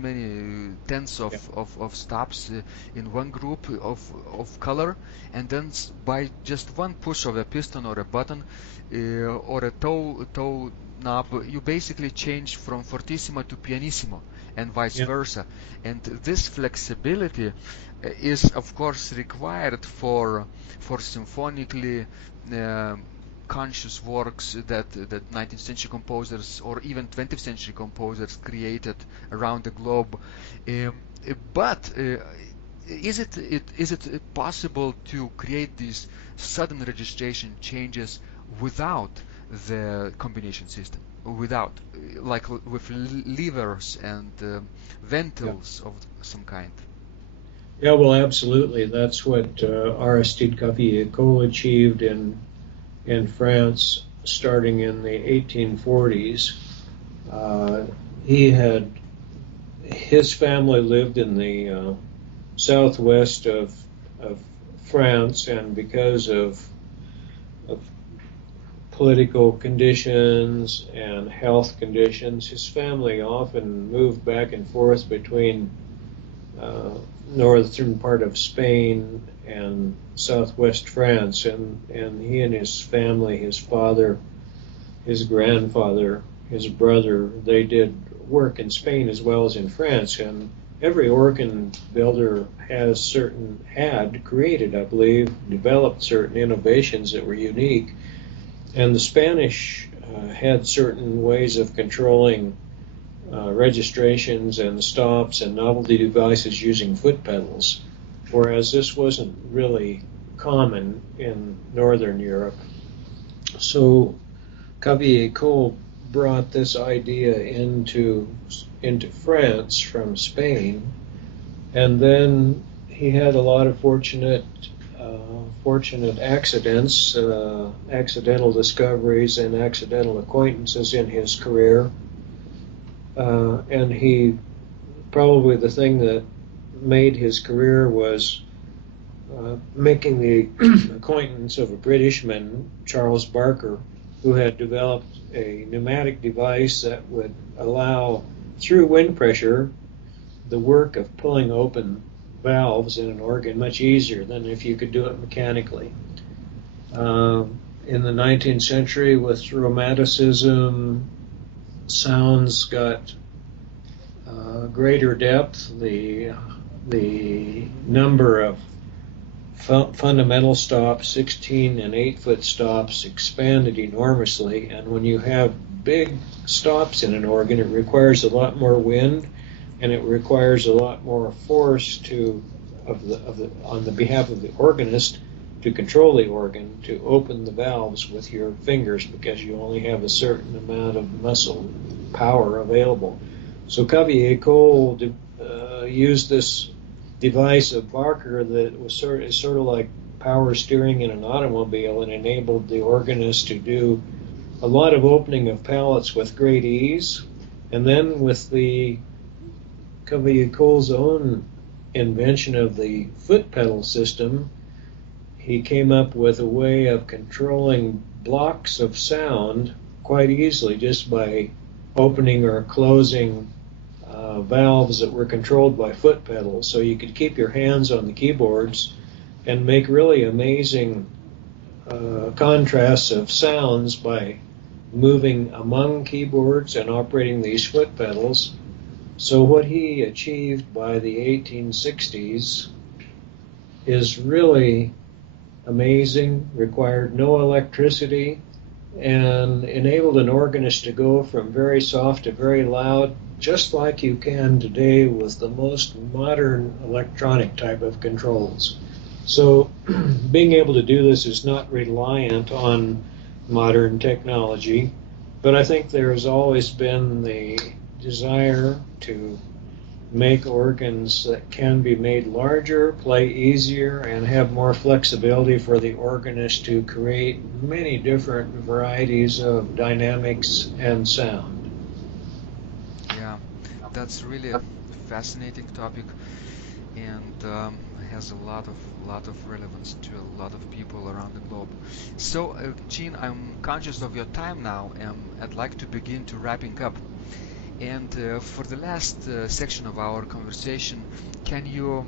tens Yeah. of stops in one group of color, and then by just one push of a piston or a button or a toe knob, you basically change from fortissimo to pianissimo and vice Yeah. versa. And this flexibility is of course required for symphonically uh, conscious works that 19th century composers or even 20th century composers created around the globe. But is it possible to create these sudden registration changes without the combination system? Without, like with levers and Yeah. ventils of some kind? Yeah, well, absolutely. That's what Aristide Caville achieved in France starting in the 1840s. Uh, he had his family lived in the southwest of France, and because of political conditions and health conditions, his family often moved back and forth between uh, northern part of Spain and southwest France, and he and his family, his father, his grandfather, his brother, they did work in Spain as well as in France, and every organ builder had created, I believe, developed certain innovations that were unique, and the Spanish had certain ways of controlling registrations and stops and novelty devices using foot pedals, whereas this wasn't really common in Northern Europe. So Caville brought this idea into France from Spain, and then he had a lot of fortunate accidents, accidental discoveries, and accidental acquaintances in his career. And he probably the thing that made his career was making the acquaintance of a Britishman, Charles Barker, who had developed a pneumatic device that would allow, through wind pressure, the work of pulling open valves in an organ much easier than if you could do it mechanically. In the 19th century, with Romanticism, sounds got greater depth. The number of fundamental stops, 16 and 8-foot stops, expanded enormously, and when you have big stops in an organ, it requires a lot more wind, and it requires a lot more force on the behalf of the organist to control the organ, to open the valves with your fingers, because you only have a certain amount of muscle power available. So Caville used this device of Barker that was sort of like power steering in an automobile, and enabled the organist to do a lot of opening of pallets with great ease. And then with the Caville's own invention of the foot pedal system, he came up with a way of controlling blocks of sound quite easily just by opening or closing valves that were controlled by foot pedals. So you could keep your hands on the keyboards and make really amazing contrasts of sounds by moving among keyboards and operating these foot pedals. So what he achieved by the 1860s is really amazing, required no electricity, and enabled an organist to go from very soft to very loud, just like you can today with the most modern electronic type of controls. So being able to do this is not reliant on modern technology, but I think there has always been the desire to make organs that can be made larger, play easier, and have more flexibility for the organist to create many different varieties of dynamics and sound. Yeah, that's really a fascinating topic, and has a lot of relevance to a lot of people around the globe. So, Gene, I'm conscious of your time now, and I'd like to begin to wrapping up. And for the last section of our conversation, can you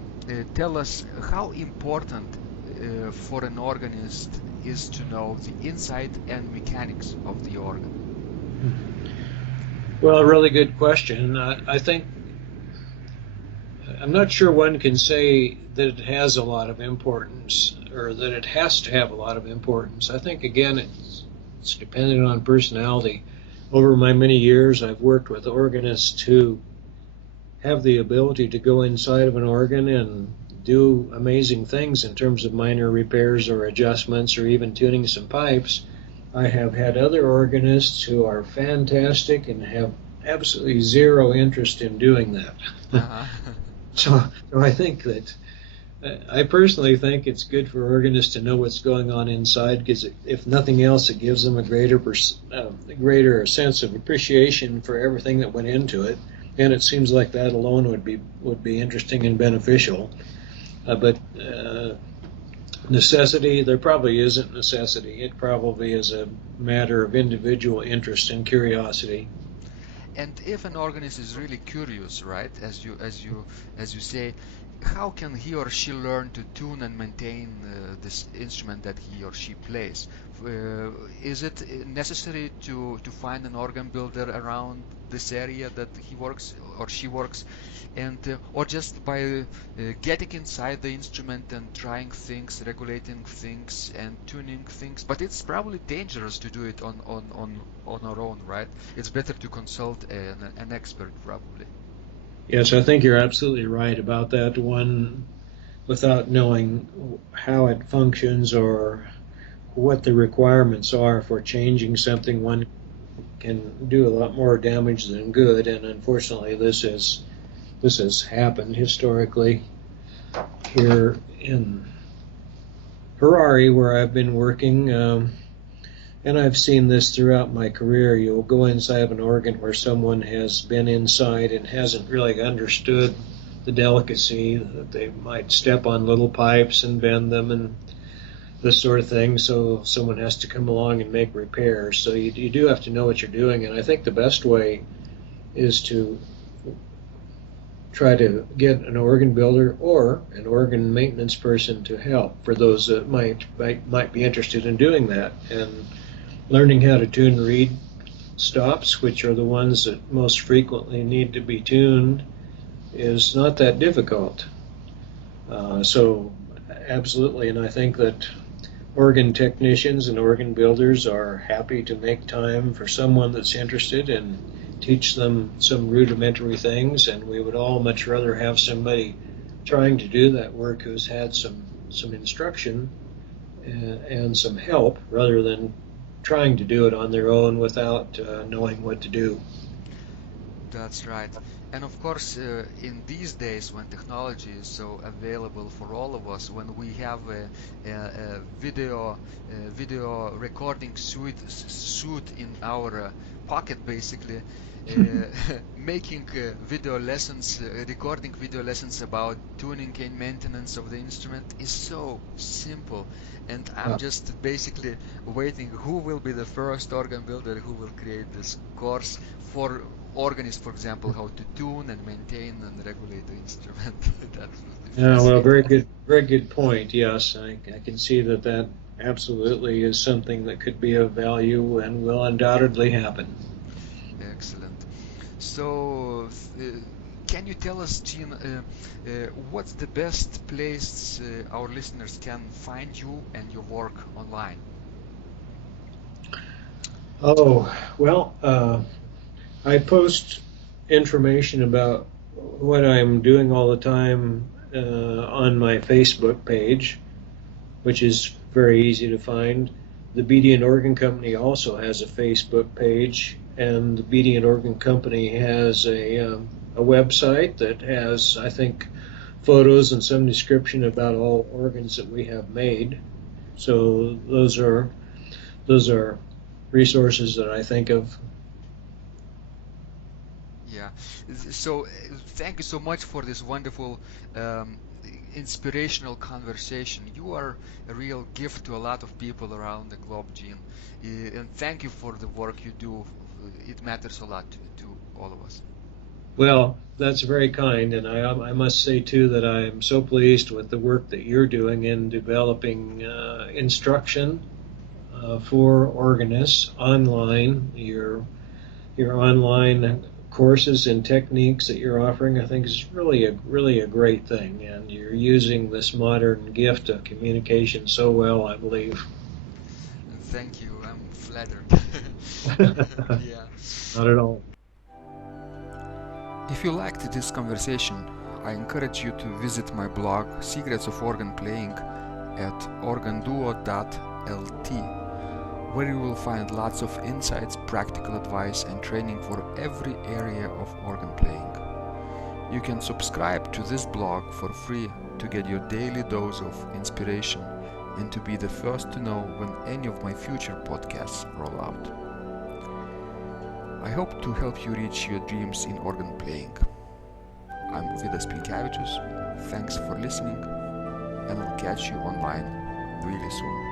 tell us how important for an organist is to know the inside and mechanics of the organ? Well, a really good question. I think I'm not sure one can say that it has a lot of importance or that it has to have a lot of importance. I think, again, it's dependent on personality. Over my many years, I've worked with organists who have the ability to go inside of an organ and do amazing things in terms of minor repairs or adjustments or even tuning some pipes. I have had other organists who are fantastic and have absolutely zero interest in doing that. Uh-huh. So I think that I personally think it's good for organists to know what's going on inside, because if nothing else, it gives them a greater sense of appreciation for everything that went into it, and it seems like that alone would be interesting and beneficial. But necessity, there probably isn't necessity. It probably is a matter of individual interest and curiosity. And if an organist is really curious, right, as you say, how can he or she learn to tune and maintain this instrument that he or she plays? Is it necessary to find an organ builder around this area that he works or she works, and or just by getting inside the instrument and trying things, regulating things and tuning things? But it's probably dangerous to do it on our own, right? It's better to consult an expert, probably. Yes, I think you're absolutely right about that one. Without knowing how it functions or what the requirements are for changing something, one can do a lot more damage than good. And unfortunately, this has happened historically here in Harare, where I've been working. And I've seen this throughout my career. You'll go inside of an organ where someone has been inside and hasn't really understood the delicacy, that they might step on little pipes and bend them and this sort of thing, so someone has to come along and make repairs. So you do have to know what you're doing, and I think the best way is to try to get an organ builder or an organ maintenance person to help, for those that might be interested in doing that. And learning how to tune reed stops, which are the ones that most frequently need to be tuned, is not that difficult. So absolutely, and I think that organ technicians and organ builders are happy to make time for someone that's interested and teach them some rudimentary things, and we would all much rather have somebody trying to do that work who's had some instruction and some help, rather than trying to do it on their own without knowing what to do. That's right. And of course, in these days when technology is so available for all of us, when we have a video recording suite in our pocket, basically, making video lessons, recording video lessons about tuning and maintenance of the instrument is so simple. And I'm just basically waiting who will be the first organ builder who will create this course for organists, for example, how to tune and maintain and regulate the instrument. That would be Well, fascinating. very good point. Yes, I can see that absolutely is something that could be of value and will undoubtedly happen. Excellent. So, can you tell us, Gene, what's the best place our listeners can find you and your work online? Oh, well, I post information about what I'm doing all the time on my Facebook page, which is very easy to find. The Bedient Organ Company also has a Facebook page, and the Bedient Organ Company has a website that has, I think, photos and some description about all organs that we have made. So those are resources that I think of. Yeah. So, thank you so much for this wonderful, inspirational conversation. You are a real gift to a lot of people around the globe, Gene. And thank you for the work you do. It matters a lot to all of us. Well, that's very kind, and I must say too that I am so pleased with the work that you're doing in developing instruction for organists online. Your online courses and techniques that you're offering, I think, is really a great thing, and you're using this modern gift of communication so well, I believe. Thank you. I'm flattered. Yeah. Not at all. If you liked this conversation, I encourage you to visit my blog Secrets of Organ Playing at organduo.lt, where you will find lots of insights, practical advice and training for every area of organ playing. You can subscribe to this blog for free to get your daily dose of inspiration and to be the first to know when any of my future podcasts roll out. I hope to help you reach your dreams in organ playing. I'm Vidas Pinkevicius. Thanks for listening, and I'll catch you online really soon.